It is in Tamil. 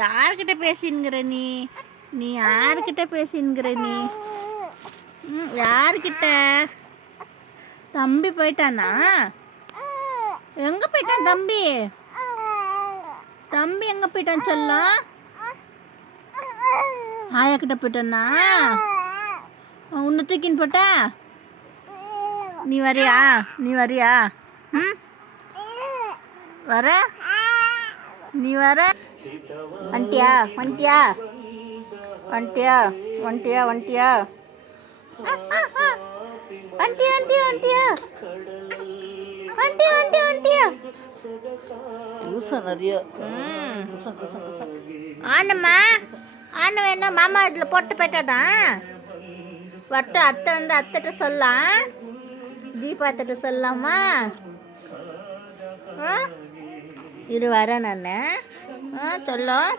யார்கிட்ட பேசின்கிற நீ? நீ யார்கிட்ட பேசின்கிற நீ? யார்கிட்ட? தம்பி போயிட்டானா? எங்கே போயிட்டான் தம்பி? தம்பி எங்கே போயிட்டான் சொல்லலாம்? ஆயா கிட்ட போயிட்டானா? உன்னை தூக்கின்னு போட்டா? நீ வரியா? நீ வரியா? ம், வர? நீ வர? வந்துட்டியா? வந்துட்டியா? வந்துட்டியா? வந்துட்டியா? வந்துட்டியா? வந்துட்டியா? வந்துட்டியா? வந்துட்டியா? வந்துட்டியா? வந்துட்டியா? நிறைய ஆனம்மா, ஆன வேணும் மாமா இதில் போட்டு போயிட்டானா? வட்டு அத்தை வந்து அத்தைட்ட சொல்லலாம், தீபா அத்தைட்ட சொல்லலாமா? இரு வரேன் நான். சொல்லும்.